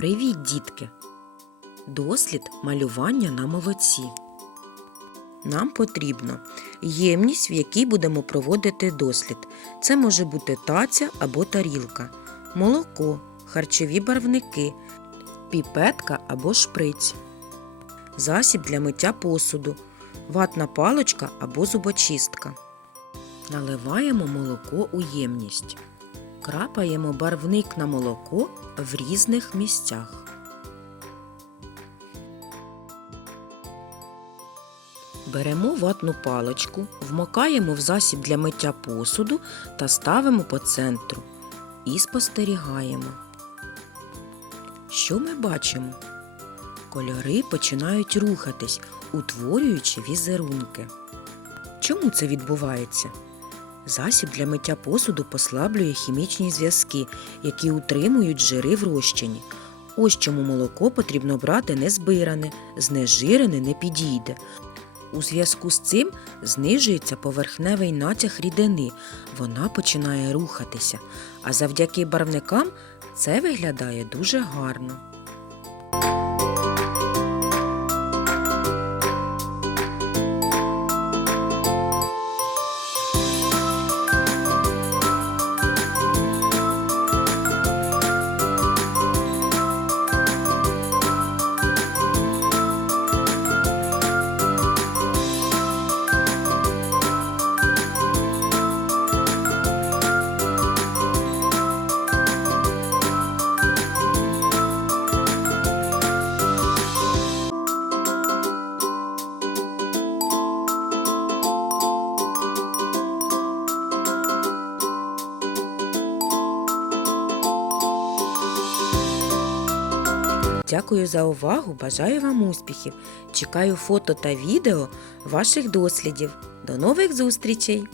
Привіт, дітки! Дослід малювання на молоці. Нам потрібно ємність, в якій будемо проводити дослід. Це може бути таця або тарілка, молоко, харчові барвники, піпетка або шприць, засіб для миття посуду, ватна паличка або зубочистка. Наливаємо молоко у ємність. Крапаємо барвник на молоко в різних місцях. Беремо ватну паличку, вмокаємо в засіб для миття посуду та ставимо по центру і спостерігаємо. Що ми бачимо? Кольори починають рухатись, утворюючи візерунки. Чому це відбувається? Засіб для миття посуду послаблює хімічні зв'язки, які утримують жири в розчині. Ось чому молоко потрібно брати незбиране, знежирене не підійде. У зв'язку з цим знижується поверхневий натяг рідини, вона починає рухатися, а завдяки барвникам це виглядає дуже гарно. Дякую за увагу, бажаю вам успіхів. Чекаю фото та відео ваших дослідів. До нових зустрічей!